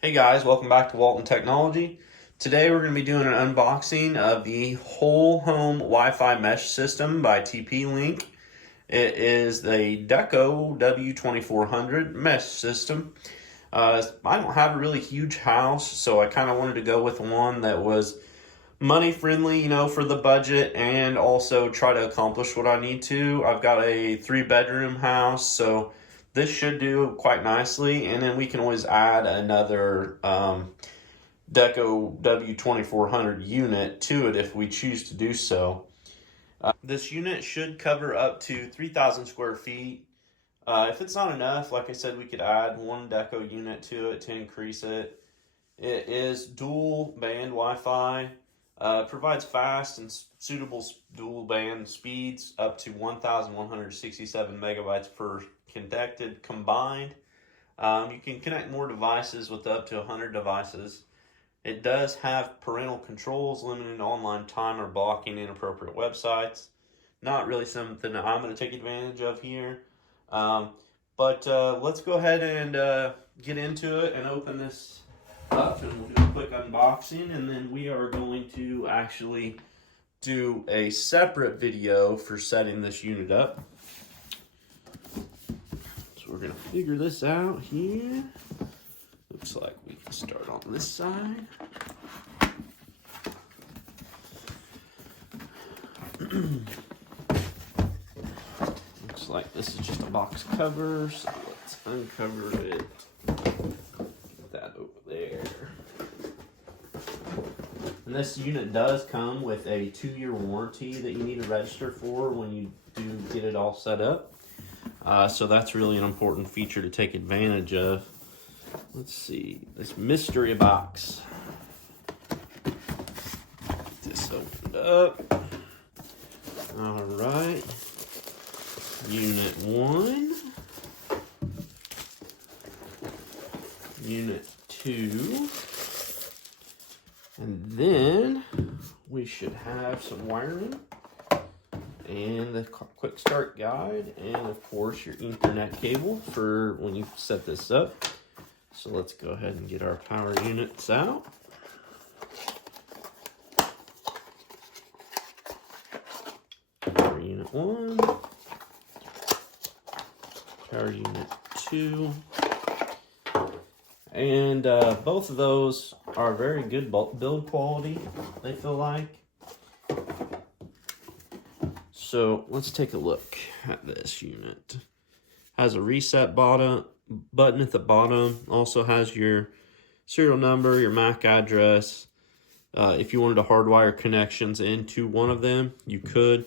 Hey guys, welcome back to Walton Technology. Today we're going to be doing an unboxing of the whole home Wi-Fi mesh system by TP-Link. It is the Deco W2400 mesh system. I don't have a really huge house, so I kind of wanted to go with one that was money friendly, for the budget, and also try to accomplish what I need to. I've got a 3-bedroom house, so this should do quite nicely, and then we can always add another Deco W2400 unit to it if we choose to do so. This unit should cover up to 3,000 square feet. If it's not enough, like I said, we could add one Deco unit to it to increase it. It is dual band Wi-Fi. Provides fast and suitable dual band speeds up to 1,167 megabytes per connected combined. You can connect more devices with up to 100 devices. It does have parental controls limiting online time or blocking inappropriate websites. Not really something that I'm going to take advantage of here. But let's go ahead and get into it and open this up, and we'll do a quick unboxing, and then we are going to actually do a separate video for setting this unit up. So we're going to figure this out here. Looks like we can start on this side. Looks like this is just a box cover, so let's uncover it. Get that over there. And this unit does come with a 2-year warranty that you need to register for when you do get it all set up. So that's really an important feature to take advantage of. Let's see, this mystery box. Get this opened up. All right. Unit 1. Unit 2. And then we should have some wiring and the quick start guide, and of course your Ethernet cable for when you set this up. So let's go ahead and get our power units out. Power unit 1, power unit 2. And both of those are very good build quality, I feel like. So let's take a look at this unit. Has a reset button at the bottom. Also has your serial number, your MAC address. If you wanted to hardwire connections into one of them, you could.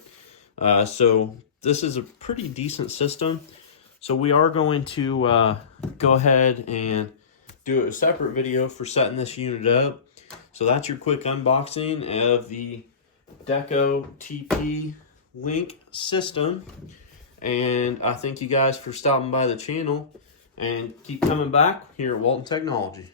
So this is a pretty decent system. So we are going to go ahead and do a separate video for setting this unit up. So that's your quick unboxing of the Deco TP-Link system. And I thank you guys for stopping by the channel, and keep coming back here at Walton Technology.